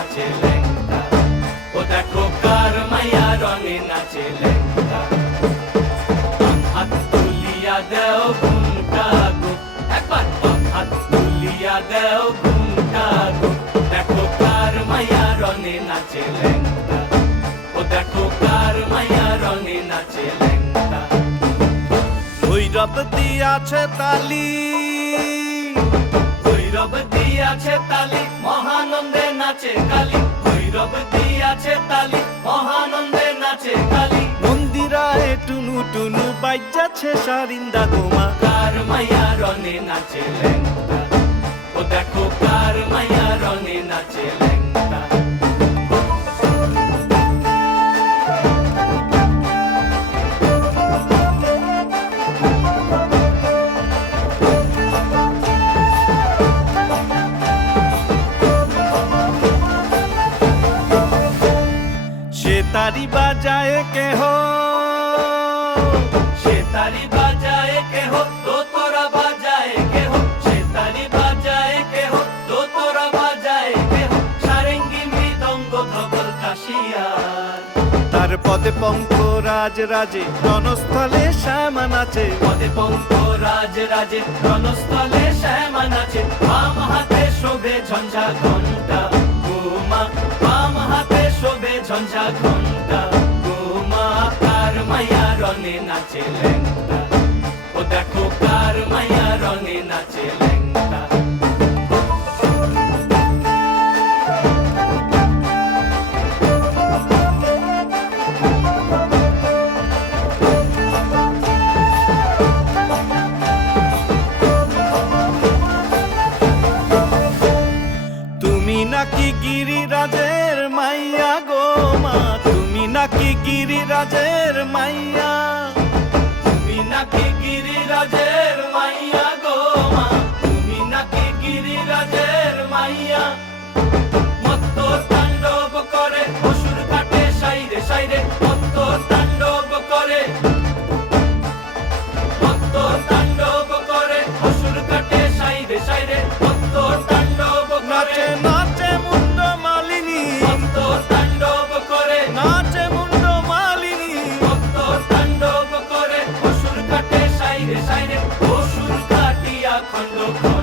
নাচে ল্যাংটা, ও দেখো কার মাইয়া রঙে নাচে ল্যাংটা। হাত তুলিয়া দেও ঘুমটা গো, একবার হাত তুলিয়া দেও ঘুমটা গো, দেখো কার মাইয়া রঙে নাচে ল্যাংটা, ও দেখো কার মাইয়া রঙে নাচে ল্যাংটা। ভৈরব দিয়াছে তালি, ভৈরব দিয়াছে তালি, মহানন্দে নাচে কালী, ভৈরব দিয়াছে তালি, মহানন্দে নাচে কালী। মন্দিরায় টুনু টুনু বাজ্যাছে সারিন্দা গোমা, কার মাইয়া রঙে নাচে ল্যাংটা, ও দেখো কার মাইয়া রঙে নাচে ল্যাংটা। সে তারি বাজায় কেহ, সে তালি বাজায় কেহ, তো তোরা বাজায় কেহ, সে তালি বাজায় কেহ, তো তোরা বাজায় কেহ, সারেঙ্গি মৃদঙ্গ ধবল কাশিয়ার। তার পদে পঙ্ক রাজ রাজে রণস্থলে শ্যামা নাচে, পদে পঙ্ক রাজ রাজে রণস্থলে শ্যামা নাচে। বাম হাতে শোভে ঝঞ্ঝা ঘণ্টা গোমা, বাম হাতে শোভে ঝঞ্ঝা ঘণ্টা গোমা। কার মাইয়া রঙে নাচে ল্যাংটা, ও দেখো কার মাইয়া রঙে নাচে ল্যাংটা। তুমি নাকি গিরিরাজের মাইয়া গো মা, তুমি নাকি গিরিরাজের মাইয়া, তুমি নাকি গিরিরাজের মাইয়া গো মা, তুমি নাকি গিরিরাজের মাইয়া। মত্ত তাণ্ডব করে অসুর কাটে সাইরে সাইরে, মত্ত তাণ্ডব করে, মত্ত তাণ্ডব করে অসুর কাটে সাইরে সাইরে, মত্ত তাণ্ডব করে, নাচে নাচে মুন্ড মালিনী, মত্ত তাণ্ডব করে, নাচে মুন্ড মালিনী। মত্ত তাণ্ডব করে অসুর কাটে সাইরে সাইরে, অসুর কাটিয়া খণ্ড খণ্ড